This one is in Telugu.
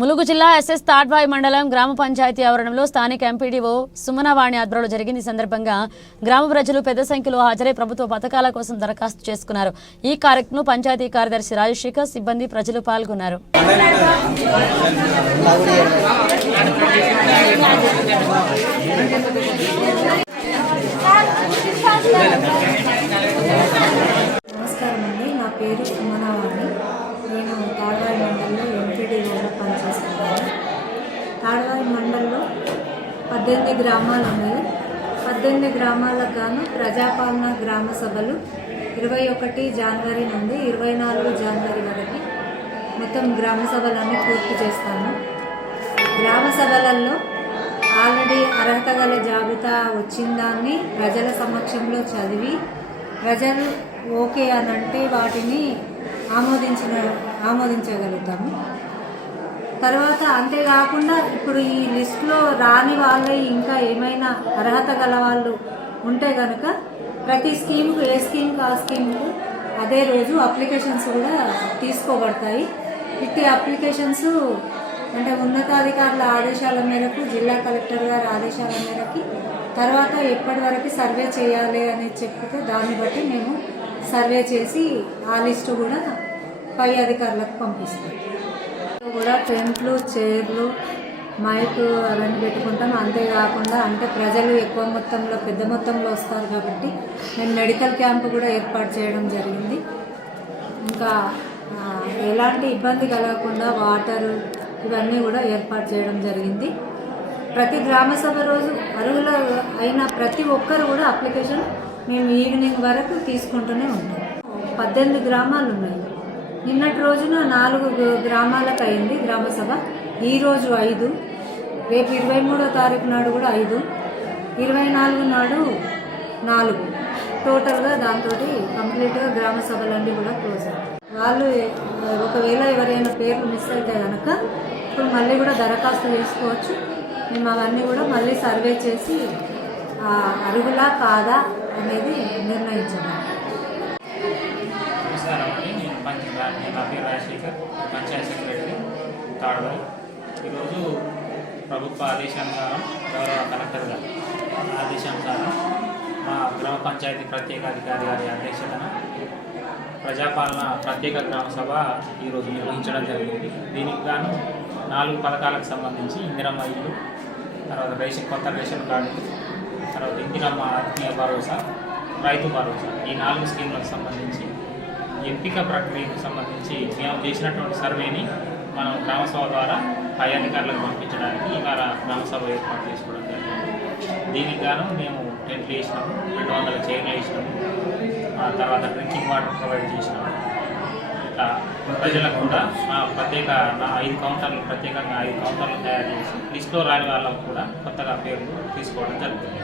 ములుగు జిల్లా ఎస్ఎస్ తాడ్వాయి మండలం గ్రామ పంచాయతీ ఆవరణంలో స్థానిక ఎంపీడీఓ సుమనవాణి ఆధ్వర్యంలో జరిగింది సందర్భంగా గ్రామ ప్రజలు పెద్ద సంఖ్యలో హాజరై ప్రభుత్వ పథకాల కోసం దరఖాస్తు చేసుకున్నారు. ఈ కార్యక్రమం పంచాయతీ కార్యదర్శి రాజశేఖర్ సిబ్బంది ప్రజలు పాల్గొన్నారు. నమస్కారం అండి. నా పేరు సుమనవాణి. నేను తాడవాయి మండలంలో ఎంపీడీఓగా పనిచేస్తున్నాను. తాడవాయి మండల్లో పద్దెనిమిది గ్రామాలు ఉన్నాయి. పద్దెనిమిది గ్రామాలకు గాను ప్రజాపాలన గ్రామ సభలు ఇరవై ఒకటి జనవరి నుండి ఇరవై నాలుగు జనవరి వరకు మొత్తం గ్రామ సభలన్నీ పూర్తి చేస్తాను. గ్రామ సభలలో ఆల్రెడీ అర్హత గల జాబితా వచ్చిందాన్ని ప్రజల సమక్షంలో చదివి ప్రజలు ఓకే అని అంటే వాటిని ఆమోదించిన ఆమోదించగలుగుతాము. తర్వాత అంతేకాకుండా ఇప్పుడు ఈ లిస్టులో రాని వాళ్ళే ఇంకా ఏమైనా అర్హత గల వాళ్ళు ఉంటే కనుక ప్రతి స్కీమ్కు ఏ స్కీమ్కి ఆ స్కీమ్కు అదే రోజు అప్లికేషన్స్ కూడా తీసుకోబడతాయి. ఇట్టి అప్లికేషన్స్ అంటే ఉన్నతాధికారుల ఆదేశాల మేరకు జిల్లా కలెక్టర్ గారి ఆదేశాల మేరకు తర్వాత ఎప్పటి వరకు సర్వే చేయాలి అని చెప్తే దాన్ని బట్టి మేము సర్వే చేసి ఆ లిస్టు కూడా పై అధికారులకు పంపిస్తాం. కూడా టెంట్లు చైర్లు మైక్ అవన్నీ పెట్టుకుంటాం. అంతేకాకుండా అంటే ప్రజలు ఎక్కువ మొత్తంలో పెద్ద మొత్తంలో వస్తారు కాబట్టి మేము మెడికల్ క్యాంప్ కూడా ఏర్పాటు చేయడం జరిగింది. ఇంకా ఎలాంటి ఇబ్బంది కలగకుండా వాటర్ ఇవన్నీ కూడా ఏర్పాటు చేయడం జరిగింది. ప్రతి గ్రామ సభ రోజు అర్హుల అయిన ప్రతి ఒక్కరు కూడా అప్లికేషన్ మేము ఈవినింగ్ వరకు తీసుకుంటూనే ఉంటాం. పద్దెనిమిది గ్రామాలు ఉన్నాయి. నిన్నటి రోజున నాలుగు గ్రామాలకు అయింది గ్రామసభ ఈరోజు ఐదు. రేపు ఇరవై మూడో తారీఖు నాడు కూడా ఐదు. ఇరవై నాలుగు నాడు నాలుగు. టోటల్గా దాంతో కంప్లీట్గా గ్రామ సభలన్నీ కూడా క్లోజ్ అయ్యాయి. వాళ్ళు ఒకవేళ ఎవరైనా పేర్లు మిస్ అయితే కనుక ఇప్పుడు మళ్ళీ కూడా దరఖాస్తు చేసుకోవచ్చు. మేము అవన్నీ కూడా మళ్ళీ సర్వే చేసి అరుగులా కాదా అనేది నిర్ణయించాము నమస్కారం అండి నేను పంచ నేను నా పేరు రాజశేఖర్ పంచాయత్ సెక్రటరీ తాడవల్ ఈరోజు ప్రభుత్వ ఆదేశానుసారం గౌరవ కలెక్టర్ గారు ఆదేశానుసారం మా గ్రామ పంచాయతీ ప్రత్యేక అధికారి గారి అధ్యక్షతన ప్రజాపాలన ప్రత్యేక గ్రామ సభ ఈరోజు నిర్వహించడం జరిగింది. దీనికి గాను నాలుగు పథకాలకు సంబంధించి ఇందిరమ్మ ఇల్లు తర్వాత రేషన్ కొత్త రేషన్ కార్డు తర్వాత ఇందిరమ్మ ఆత్మీయ భరోసా రైతు భరోసా ఈ నాలుగు స్కీములకు సంబంధించి ఎంపిక ప్రక్రియకు సంబంధించి మేము చేసినటువంటి సర్వేని మనం గ్రామసభ ద్వారా పై అధికారులకు పంపించడానికి ఇవాళ గ్రామసభ ఏర్పాటు చేసుకోవడం జరిగింది. దీనికి గాను మేము టెంట్లు వేసినాము రెండు వందల చైర్లు వేసినాము ఆ తర్వాత డ్రింకింగ్ వాటర్ ప్రొవైడ్ చేసినాము. ఇట్లా ప్రజలకు కూడా ప్రత్యేక నా ఐదు కౌంటర్లు ప్రత్యేకంగా ఐదు కౌంటర్లు తయారు చేసి లిస్టులో రాని వాళ్ళకు కూడా కొత్తగా పేర్లు తీసుకోవడం జరుగుతుంది.